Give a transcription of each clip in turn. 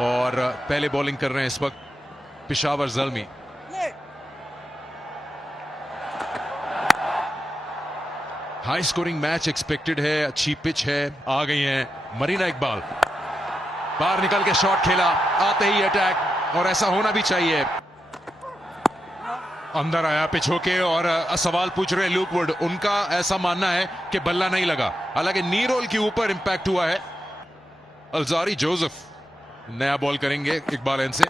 और पहले बॉलिंग कर रहे हैं इस वक्त Peshawar Zalmi. High scoring match expected है, अच्छी पिच है। आ गई हैं मरीना इकबाल, बाहर निकल के शॉट खेला, आते ही अटैक, और ऐसा होना भी चाहिए। अंदर आया पिच होके और सवाल पूछ रहे हैं ल्यूक वुड। उनका ऐसा मानना है कि बल्ला नहीं लगा, हालांकि नी रोल के ऊपर इंपैक्ट हुआ है। अल्जारी जोसेफ नया बॉल करेंगे इकबाल एंड से।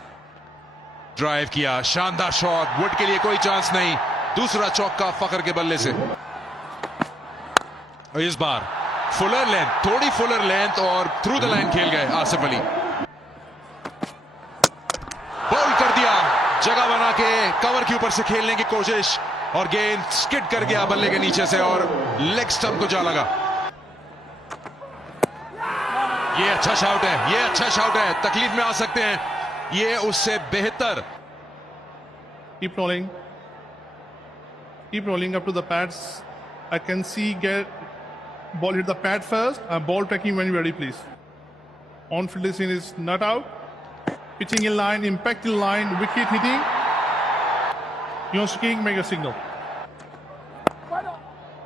ड्राइव किया, शानदार शॉट, वुड के लिए कोई चांस नहीं। दूसरा चौका फखर के बल्ले से। इस बार फुलर लेंथ, थोड़ी फुलर लेंथ, और थ्रू द लाइन खेल गए आसिफ अली। बॉल कर दिया, जगह बना के कवर के ऊपर से खेलने की कोशिश, और गेंद स्किड कर गया बल्ले के नीचे से और लेग स्टंप को जा लगा। ये अच्छा शॉट है, ये अच्छा शॉट है, तकलीफ में आ सकते हैं ये उससे बेहतर। Keep rolling. Keep rolling up to the pads. I can see get ball hit the pad first. Ball tracking when you're ready, please. On field scene is not out. Pitching in line, impact in line, wicket hitting. You're skiing, make a signal.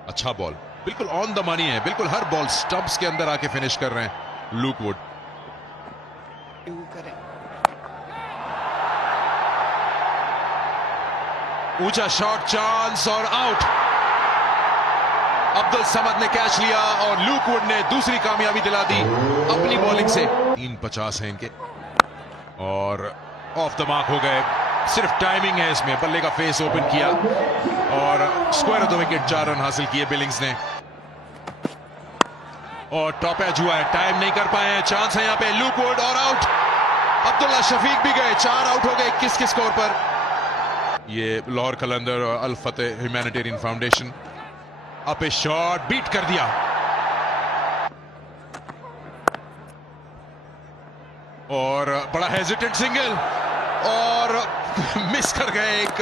अच्छा ball, बिल्कुल on the money है, बिल्कुल हर ball stumps के अंदर आके finish कर रहे हैं ल्यूक वुड। ऊंचा शॉट, चांस और आउट। अब्दुल समद ने कैच लिया और ल्यूक वुड ने दूसरी कामयाबी दिला दी अपनी बॉलिंग से। 350 है इनके और ऑफ द मार्क हो गए। सिर्फ टाइमिंग है इसमें, बल्ले का फेस ओपन किया और square of the wicket 4 run हासिल किए बिलिंग्स ने। और टॉप एज हुआ है, टाइम नहीं कर पाए हैं। चांस है यहाँ पे, ल्यूक वुड और आउट। अब्दुल्ला शफीक भी गए, 4 आउट हो गए 21 के स्कोर पर। ये लाहौर कलंदर और अल फतेह ह्यूमैनिटेरियन फाउंडेशन। अप ए शॉट, बीट कर दिया और बड़ा हेजिटेंट सिंगल और मिस कर गए एक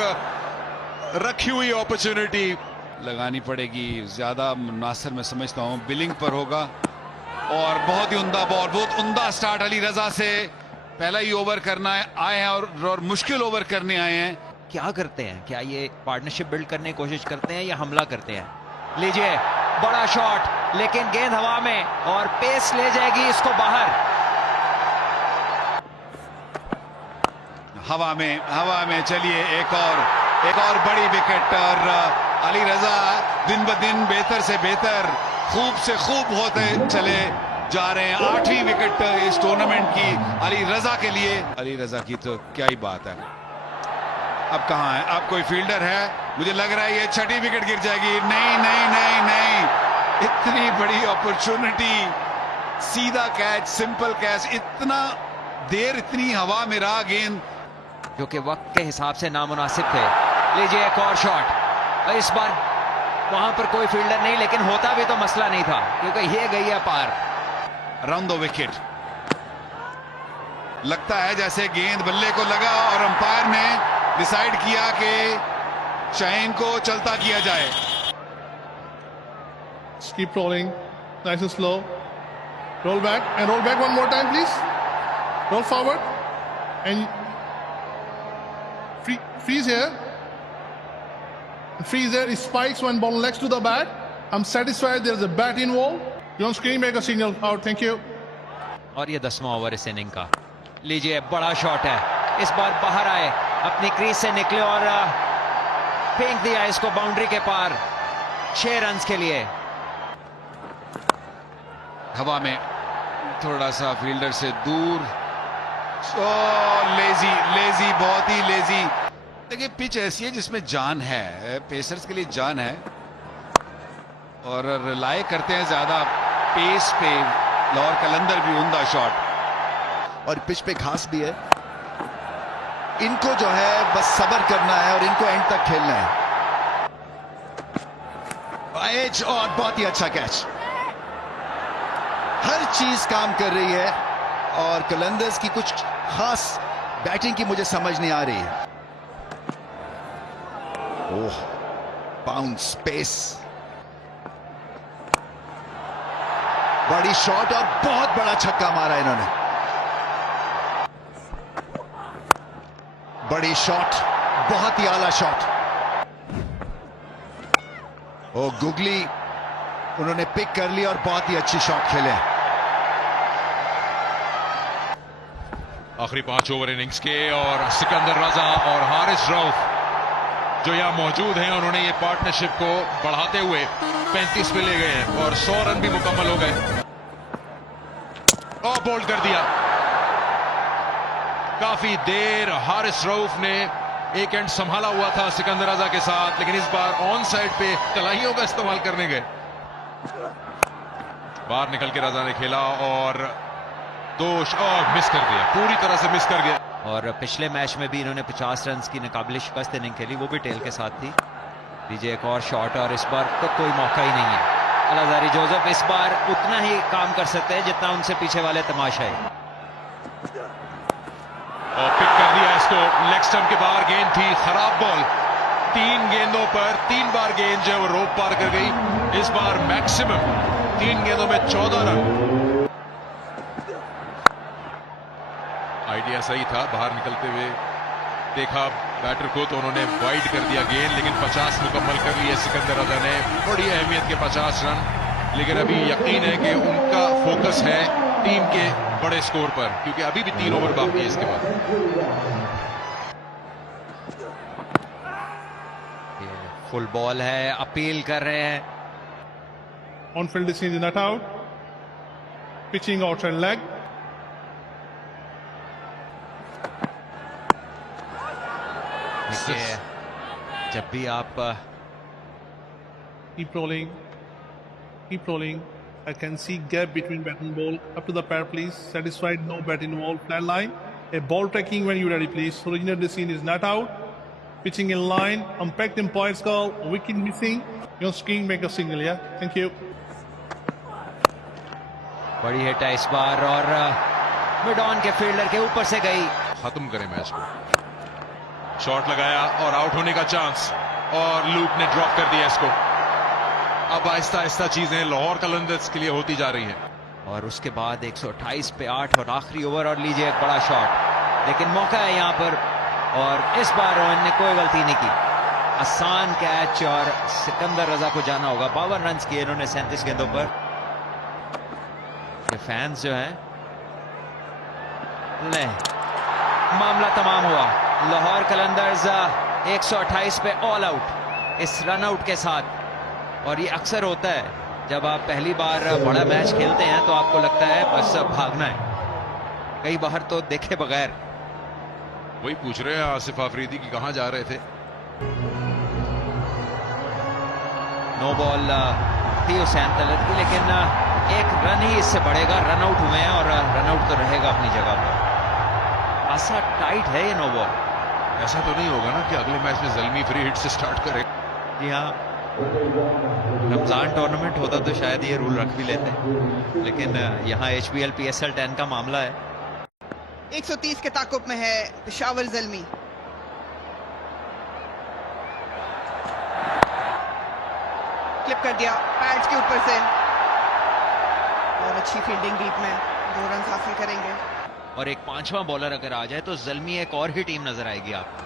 रखी हुई अपॉर्चुनिटी। लगानी पड़ेगी, ज्यादा मुनासिर मैं समझता हूं बिलिंग पर होगा। और बहुत ही उम्दा बॉल, बहुत उम्दा स्टार्ट अली रजा से। पहला ही ओवर करना है आए हैं और मुश्किल ओवर करने आए हैं। क्या करते हैं, क्या ये पार्टनरशिप बिल्ड करने की कोशिश करते हैं या हमला करते हैं? लीजिए बड़ा शॉट, लेकिन गेंद हवा में और पेस ले जाएगी इसको बाहर। हवा में चलिए एक और बड़ी विकेट। और अली रजा दिन ब दिन बेहतर से बेहतर, खूब से खूब होते चले जा रहे हैं। 8वीं विकेट इस टूर्नामेंट की अली रजा के लिए। अली रजा की तो क्या ही बात है। अब कहां है, अब कोई फील्डर है? मुझे लग रहा है ये 6ठी विकेट गिर जाएगी। नहीं, इतनी बड़ी अपॉर्चुनिटी, सीधा कैच, सिंपल कैच, इतना देर इतनी हवा में रहा गेंद, जो कि वक्त के हिसाब से नामुनासिब थे। लीजिए एक और शॉट। इस बार वहां पर कोई फील्डर नहीं, लेकिन होता भी तो मसला नहीं था क्योंकि ये गई है पार। Round the wicket. लगता है जैसे गेंद बल्ले को लगा और अंपायर ने डिसाइड किया कि शाहीन को चलता किया जाए। Keep rolling, nice and slow. Roll back one more time, please. Roll forward and freeze here. Freeze there. It spikes when ball next to the bat. I'm satisfied there's a bat involved. You on screen, make a signal out. Thank you. और ये 10वां over इस inning का। लीजिए बड़ा shot है, इस बार बाहर आए, अपनी क्रीज से निकले और फेंक दिया इसको बाउंड्री के पार 6 रन के लिए। हवा में थोड़ा सा फील्डर से दूर। लेजी, बहुत ही लेजी। देखिए पिच ऐसी है जिसमें जान है, पेसर्स के लिए जान है और रिलाय करते हैं ज्यादा पेस पे। लाहौर कलंदर भी उम्दा शॉट और पिच पे घास भी है। इनको जो है बस सब्र करना है और इनको एंड तक खेलना है। एज और बहुत ही अच्छा कैच, हर चीज काम कर रही है और कलंदर्स की कुछ खास बैटिंग की मुझे समझ नहीं आ रही है। ओह, बाउंस, पेस, बड़ी शॉट और बहुत बड़ा छक्का मारा इन्होंने। बड़ी शॉट, बहुत ही आला शॉट। ओ गुगली उन्होंने पिक कर लिया और बहुत ही अच्छी शॉट खेले। आखिरी 5 ओवर इनिंग्स के और सिकंदर रजा और हारिस रऊफ जो यहां मौजूद हैं, उन्होंने ये पार्टनरशिप को बढ़ाते हुए 35 पे ले गए हैं और 100 रन भी मुकम्मल हो गए। और बोल्ड कर दिया। काफी देर हारिस रऊफ ने एक एंड संभाला हुआ था सिकंदर रजा के साथ, लेकिन इस बार ऑन साइड पे कलाइयों का इस्तेमाल करने गए। बाहर निकल के रजा ने खेला और दोष और मिस कर दिया, पूरी तरह से मिस कर गया। और पिछले मैच में भी इन्होंने 50 रन की नाकाबिले शिकस्त इनिंग खेली, वो भी टेल के साथ थी। लीजिए एक और शॉट और इस बार तो कोई मौका ही नहीं है। अलजारी जोसेफ इस बार उतना ही काम कर सकते हैं जितना उनसे पीछे वाले तमाशा है। और पिक कर दिया इसको, लेग स्टंप के बाहर गेंद थी, खराब बॉल। 3 गेंदों पर 3 बार गेंद जो है वो रोप पार कर गई। इस बार मैक्सिमम 3 गेंदों में 14 रन। आइडिया सही था, बाहर निकलते हुए देखा बैटर को तो उन्होंने वाइड कर दिया गेंद, लेकिन 50 मुकम्मल कर लिए सिकंदर रजा ने। बड़ी अहमियत के 50 रन, लेकिन अभी यकीन है कि उनका फोकस है टीम के बड़े स्कोर पर, क्योंकि अभी भी 3 ओवर बाकी है इसके बाद। फुल बॉल है, अपील कर रहे हैं। On field decision is not out. Pitching outside leg. देखिए जब भी आप Keep rolling. Keep rolling. I can see gap between bat and ball. Up to the pad, please. Satisfied? No bat involved. Flat line. A ball tracking when you're ready, please. Original decision is not out. Pitching in line. Impact umpires call. Wicket missing. Your screen make a signal. Yeah. Thank you. बड़ी hit है इस बार और mid on के fielder के ऊपर से गई। खत्म करें मैच को। शॉट लगाया और आउट होने का चांस, और लूक ने ड्रॉप कर दिया इसको। अब आहिस्ता आहिस्ता चीजें लाहौर कलंदर्स के लिए होती जा रही हैं। और उसके बाद 128 पे 8 और आखिरी ओवर, और लीजिए एक बड़ा शॉट, लेकिन मौका है यहाँ पर और इस बार रोहन ने कोई गलती नहीं की। आसान कैच और सिकंदर रजा को जाना होगा। 52 रन किए इन्होंने 37 गेंदों पर। ये फैंस जो हैं, ले मामला तमाम हुआ। लाहौर कलंदर्स 128 पे ऑल आउट इस रन आउट के साथ। और ये अक्सर होता है जब आप पहली बार बड़ा मैच खेलते हैं तो आपको लगता है बस भागना है, कई बार तो देखे बगैर। वही पूछ रहे हैं आसिफ आफरीदी की कहां जा रहे थे। नो बॉल थी हुसैन तलत की, लेकिन एक रन ही इससे बढ़ेगा। रन आउट हुए हैं और रन आउट तो रहेगा अपनी जगह पर। ऐसा टाइट है ये नो बॉल। ऐसा तो नहीं होगा ना कि अगले मैच में जल्मी फ्री हिट से स्टार्ट करे। जी हाँ, रमजान टूर्नामेंट होता तो शायद ये रूल रख भी लेते, लेकिन यहाँ HBL PSL 10 का मामला है। 130 के ताकुब में है पेशावर ज़ल्मी। क्लिप कर दिया पैड्स के ऊपर से, और अच्छी फील्डिंग डीप में 2 रन हासिल करेंगे। और एक 5वां बॉलर अगर आ जाए तो ज़ल्मी एक और ही टीम नजर आएगी आपको।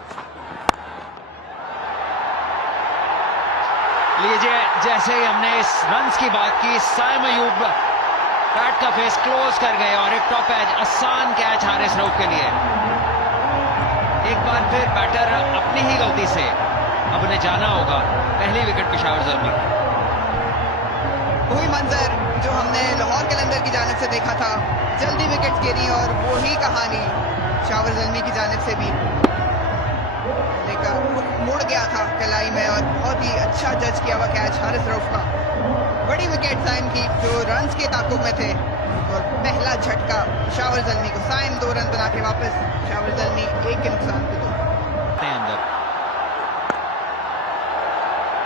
लीजिए जैसे ही हमने इस रन्स की बात की, साइम अयूब बैट का फेस क्लोज कर गए और एक टॉप एज आसान कैच हारिस रऊफ के लिए। एक बार फिर बैटर अपनी ही गलती से अब उन्हें जाना होगा। पहली विकेट पेशावर ज़ल्मी। वही मंजर जो हमने लाहौर कलंदर की जानिब से देखा था, जल्दी विकेट गिरी, और वही कहानी पेशावर ज़ल्मी की जानिब से भी मुड़ गया था कलाई में, और बहुत ही अच्छा जज किया हुआ कैच हारिस रऊफ का। बड़ी विकेट साइम की जो रन्स के ताकुब में थे, और पहला झटका पेशावर ज़ल्मी को। साइम 2 रन बना के वापस, पेशावर ज़ल्मी 1 के नुकसान पे 2। अंदर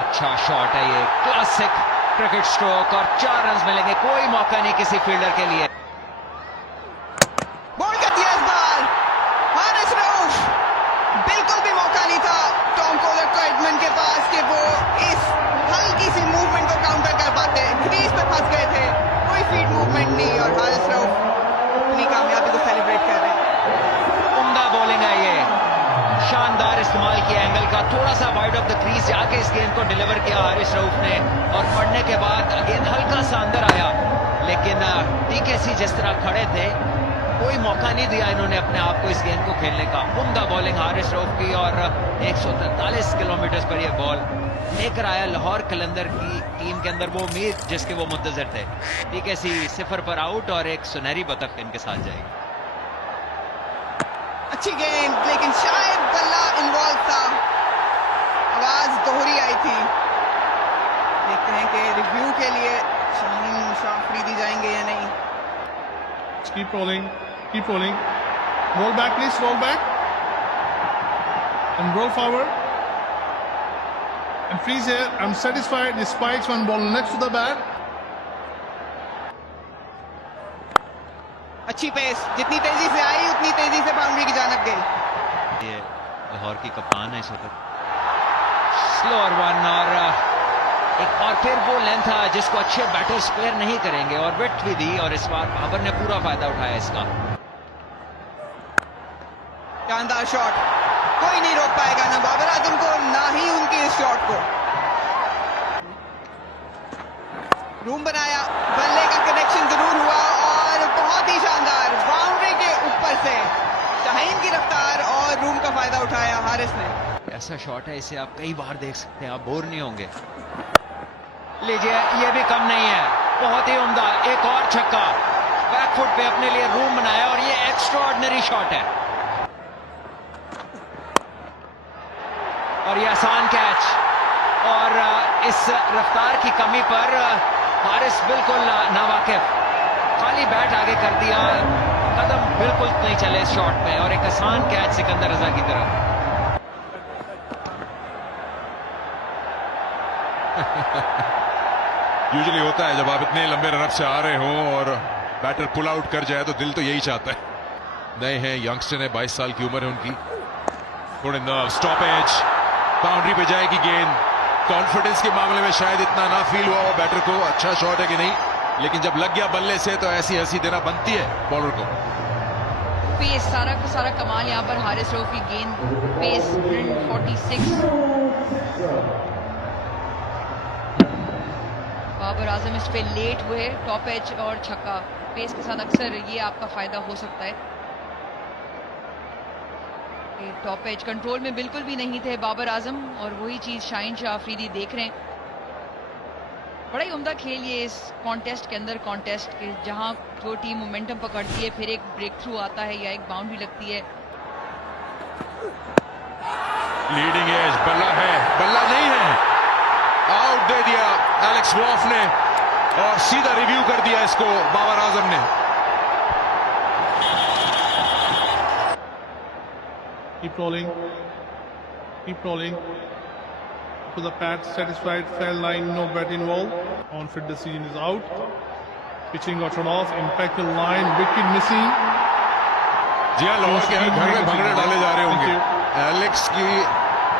अच्छा शॉट है ये, क्लासिक क्रिकेट स्ट्रोक, और 4 रन मिलेंगे। कोई मौका नहीं किसी फील्डर के लिए। बॉल कर दिया इस बार हारिस रऊफ। बिल्कुल भी मौका नहीं था टॉम कोलर को एडमंड के पास कि वो इस हल्की सी मूवमेंट को काउंटर कर पाते। क्रीज पे फंस गए थे, कोई फीड मूवमेंट नहीं, और हारिस रऊफ अपनी कामयाबी को सेलिब्रेट कर रहे हैं। उम्दा बॉलिंग है ये, मौका, थोड़ा सा वाइड ऑफ द क्रीज जाके इस गेंद को डिलीवर किया हारिस रऊफ ने, और पढ़ने के बाद गेंद हल्का सा अंदर आया, लेकिन टीकेसी जिस तरह खड़े थे कोई मौका नहीं दिया इन्होंने अपने आप को इस गेंद को खेलने का। उम्दा बॉलिंग हारिस रऊफ की, और 143 किलोमीटर पर यह बॉल लेकर आया लाहौर कलंदर की टीम के अंदर वो उम्मीद जिसके वो मुंतजर थे। टीकेसी 0 पर आउट और एक सुनहरी बतख इनके साथ जाएगी। अच्छी गेंद, लेकिन शायद बल्ला इन्वॉल्व था, आवाज दोहरी आई थी। देखते हैं कि रिव्यू के लिए शाहीन शाह अफरीदी जाएंगे या नहीं। Keep rolling, keep rolling. Roll back, please, roll back. And roll forward. And freeze here. I'm satisfied. The spikes one ball next to the bat. अच्छी पेस, जितनी तेजी से आई उतनी तेजी से बाउंड्री की जानब गई। ये लाहौर की कप्तान है इस वक्त। स्लोअर वन, और एक और फिर वो लेंथ था जिसको अच्छे बैटर स्क्वायर नहीं करेंगे, और विड्थ भी दी, और इस बार बाबर ने पूरा फायदा उठाया इसका। शानदार शॉट, कोई नहीं रोक पाएगा ना बाबर आजम को, ना ही उनकी इस शॉट को। रूम बनाया, बल्ले का कनेक्शन जरूर हुआ, और बहुत ही शानदार बाउंड्री के ऊपर से शाहीन की रफ्तार और रूम का फायदा उठाया हारिस ने। ऐसा शॉट है, इसे आप कई बार देख सकते हैं, आप बोर नहीं होंगे। लीजिए, ये भी कम नहीं है, बहुत ही उम्दा, एक और छक्का, बैकफुट पे अपने लिए रूम बनाया, और ये एक्स्ट्राऑर्डिनरी शॉट है, और ये आसान कैच, और इस रफ्तार की कमी पर हारिस बिल्कुल नावाकिफ, खाली बैट आगे कर दिया, कदम बिल्कुल नहीं चले इस शॉट में, और एक आसान कैच सिकंदर रजा की तरफ। यूजुअली होता है जब आप इतने लंबे रन से आ रहे हो और बैटर पुल आउट कर जाए तो दिल तो यही चाहता है। नए हैं, यंगस्टर है, 22 साल की उम्र है उनकी। थोड़े नर्व, स्टॉपेज, बाउंड्री पे जाएगी गेंद। कॉन्फिडेंस के मामले में शायद इतना ना फील हुआ हो बैटर को, अच्छा शॉट है कि नहीं, लेकिन जब लग गया बल्ले से तो ऐसी हंसी देना बनती है बॉलर को। पेस सारा का सारा कमाल यहाँ पर हारिस रऊफ की गेंद, पेस 146। बाबर आजम इस पे लेट हुए, टॉप एज और छक्का। पेस के साथ अक्सर ये आपका फायदा हो सकता है। टॉप एज कंट्रोल में बिल्कुल भी नहीं थे बाबर आजम, और वही चीज शाहीन शाह अफरीदी देख रहे हैं। बड़ा ही उम्दा खेल ये इस कॉन्टेस्ट के अंदर, कॉन्टेस्ट के जहां जो टीम मोमेंटम पकड़ती है, फिर एक ब्रेक थ्रू आता है या एक बाउंड्री लगती है। लीडिंग एज, बल्ला है, बल्ला नहीं है, आउट दे दिया एलेक्स वॉफ ने, और सीधा रिव्यू कर दिया इसको बाबर आजम ने। Keep rolling. Keep rolling. To the pad, satisfied, fair line, no bat involved. On field decision is out. Pitching got run off, impact the line, wicket missing. जी हाँ, लाहौर के हर घर में भंगड़े डाले जा रहे होंगे। एलेक्स की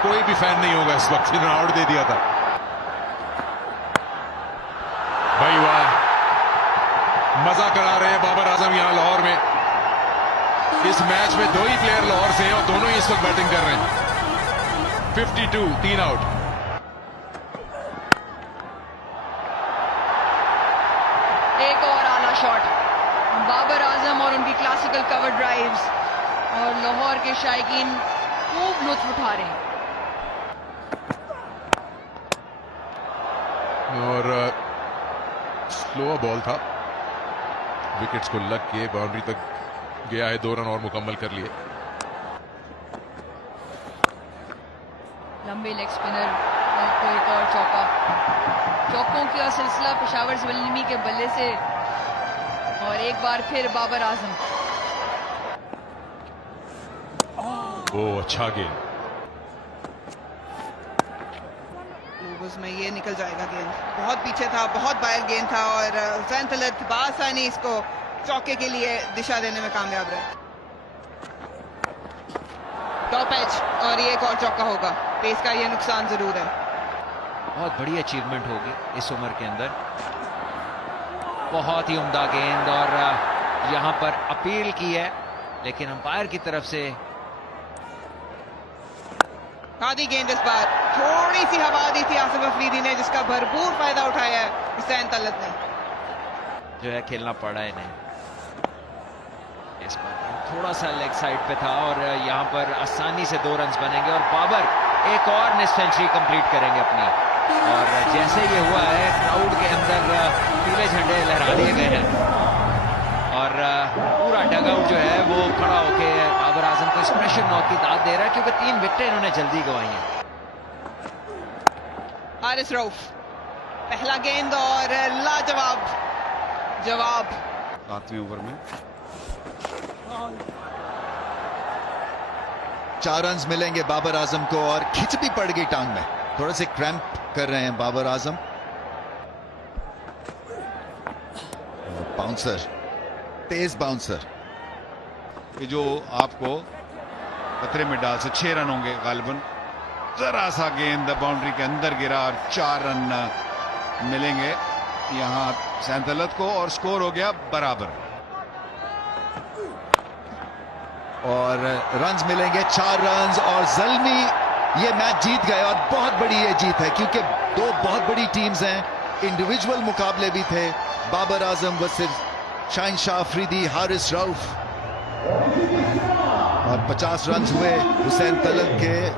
कोई भी फैन नहीं होगा इस वक्त, इन्होंने आउट दे दिया था। भाई वाह, मजा करा रहे हैं बाबर आजम यहाँ लाहौर में। इस मैच में 2 ही प्लेयर लाहौर से हैं और दोनों ही इस वक्त बैटिंग कर रहे हैं। 52, 3 आउट। एक और आला शॉट, बाबर आजम और उनकी क्लासिकल कवर ड्राइव्स, और लाहौर के शायकीन खूब लुत्फ उठा रहे हैं। और स्लो बॉल था, विकेट्स को लग के बाउंड्री तक गया है, 2 रन और मुकम्मल कर लिए। लंबे लेग स्पिनर को एक और चौका, चौकों का सिलसिला पेशावर ज़ल्मी के बल्ले से, और एक बार फिर बाबर आजम। ओ अच्छा गेंद, उसमें ये निकल जाएगा गेंद, बहुत पीछे था, बहुत बाहर गेंद था, और हुसैन तलत बासानी इसको चौके के लिए दिशा देने में कामयाब रहे। टॉप एज, और ये एक और चौका होगा। पेस का ये नुकसान जरूर है। बहुत बड़ी अचीवमेंट होगी इस उम्र के अंदर। बहुत ही उम्दा गेंद, और यहां पर अपील की है, लेकिन अंपायर की तरफ से आधी गेंद इस बार थोड़ी सी हवा दी थी आसिफ अफरीदी ने, जिसका भरपूर फायदा उठाया है हुसैन तलत ने। जो है खेलना पड़ा है इन्हें। इस बार थोड़ा सा लेग साइड पे था और यहाँ पर आसानी से 2 रन बनेंगे और बाबर एक और नेट सेंचुरी कंप्लीट करेंगे अपनी। और जैसे ये हुआ है क्राउड के अंदर पीले झंडे लहरा दिए गए हैं और पूरा डगआउट जो है वो खड़ा होके बाबर आजम को स्पेशल नॉक की दाद दे रहा है, क्योंकि 3 विकेटें इन्होंने जल्दी गंवाई हैं। हारिस रऊफ पहला गेंद और लाजवाब जवाब। 7वें ओवर में 4 रन मिलेंगे बाबर आजम को और खिंच भी पड़ गई टांग में, थोड़े से क्रैम्प कर रहे हैं बाबर आजम। बाउंसर, तेज बाउंसर, कि जो आपको खतरे में डाल से 6 रन होंगे गालिबन। जरा सा गेंद बाउंड्री के अंदर गिरा और 4 रन मिलेंगे यहां हुसैन तलत को और स्कोर हो गया बराबर। और रन्स मिलेंगे 4 रन्स और ज़ल्मी ये मैच जीत गए और बहुत बड़ी ये जीत है, क्योंकि 2 बहुत बड़ी टीम्स हैं, इंडिविजुअल मुकाबले भी थे। बाबर आजम वर्सेस शाहीन शाह अफरीदी, हारिस रऊफ, और 50 रन हुए हुसैन तलत के।